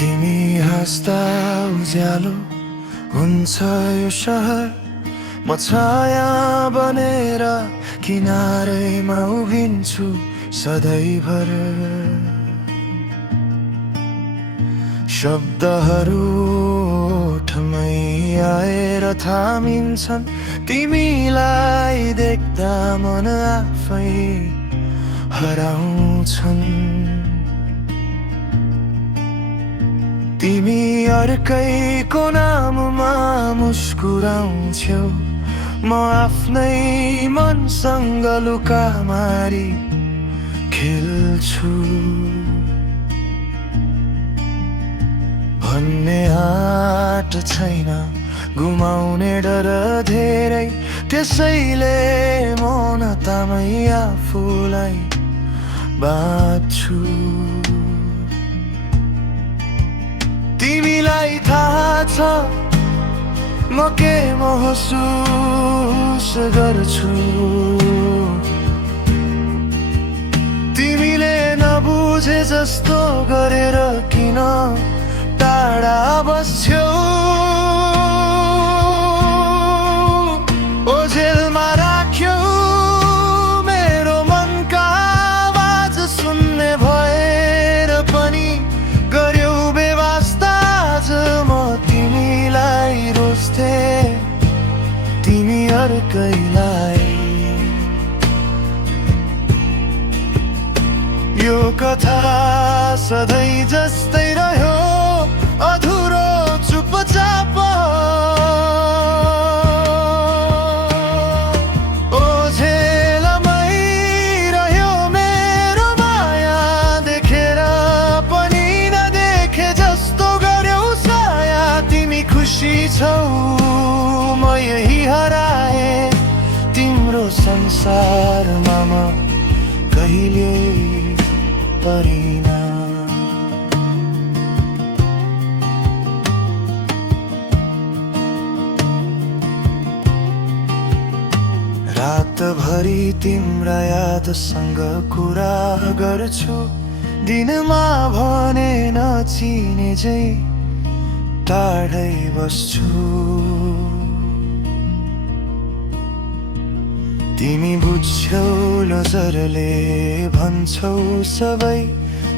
तिमी हाँस्दा उज्यालो हुन्छ यो शहर, म छाया बनेर किनारैमा उभिन्छु सधैँभर। शब्दहरू ओठमै आएर थामिन्छन्, तिमीलाई देख्दा मन आफै हराउँछन्। तिमी अर्कैको नाममा मुस्कुराउँछौ, म आफ्नै मनसँग लुका मारी खेल्छु। भन्ने आँट छैन, गुमाउने डर धेरै, त्यसैले मौनतामै आफूलाई बाँध्छु। तिमीलाई थाहा छ म के महसुस गर्छु, तिमीले नबुझे जस्तो गरेर किन टाढा बस्छौ। ओझेलमा राख्यौ मेरो मनका आवाज सुन्ने भएर पनि गर्यौ बेवास्ता। आज म तिमीलाई रोज्थे, तिमी अर्कैलाई। यो कथा सधैँ जस्तै रह्यो, अधुरो चुपचाप। ओझेलमै रह्यो मेरो माया, देखेर पनि नदेखे जस्तो गर्यौ साया। तिमी खुसी छौ, म यही हराए, तिम्रो संसारमा म कहिले परिना। रातभरि तिम्रा यादसँग कुरा गर्छु, दिनमा भने नचिने झै टाढै बस्छु। तिमी बुझ्छौ नजरले भन्छौ सबै,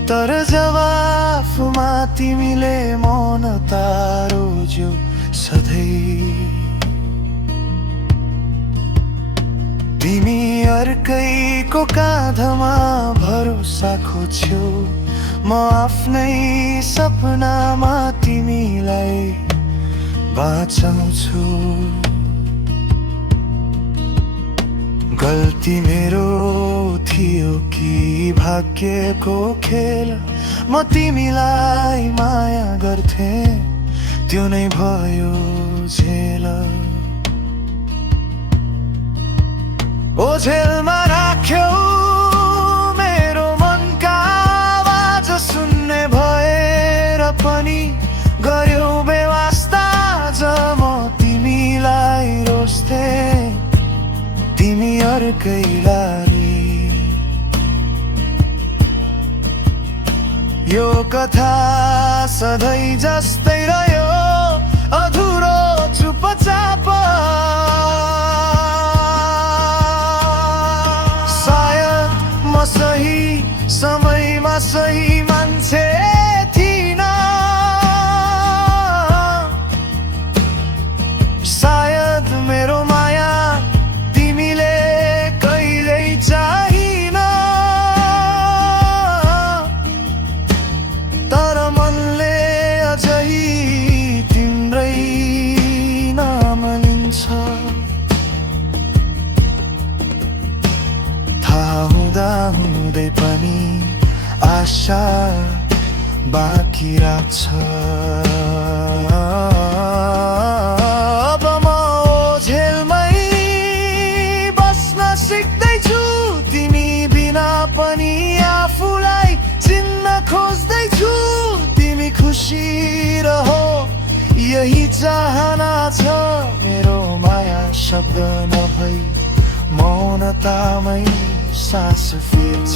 तर जवाफमा तिमीले मौनता रोज्यौ सधैँ। तिमी अर्कैको काँधमा भरोसा खोज्यौ, म आफ्नै सपनामा तिमीलाई बाँचाउँछु। गल्ती मेरो थियो कि भाग्यको खेल, म तिमीलाई माया गर्थे, त्यो नै भयो झेल। ओझेलमा राख्यौ मेरो मनका आवाज सुन्ने भएर पनि गर्यौ बेवास्ता। आज म तिमीलाई रोज्थे, तिमी अर्कैलाई। यो कथा सधैँ जस्तै रह्यो, अधुरो चुपचाप। सायद म सही समयमा सही मान्छे थिइन, सायद मेरो माया तिमीले कहिल्यै चाहिन। तर मनले अझै तिम्रै नाम लिन्छ। थाहा हुँदा हुँदै पनि आशा बाँकी राख्छ। अब म ओझेलमै बस्न सिक्दैछु, तिमी बिना पनि आफूलाई चिन्न खोज्दैछु। तिमी खुसी रहो यही चाहना छ मेरो, माया शब्द नभई मौनतामै सास फेर्छ।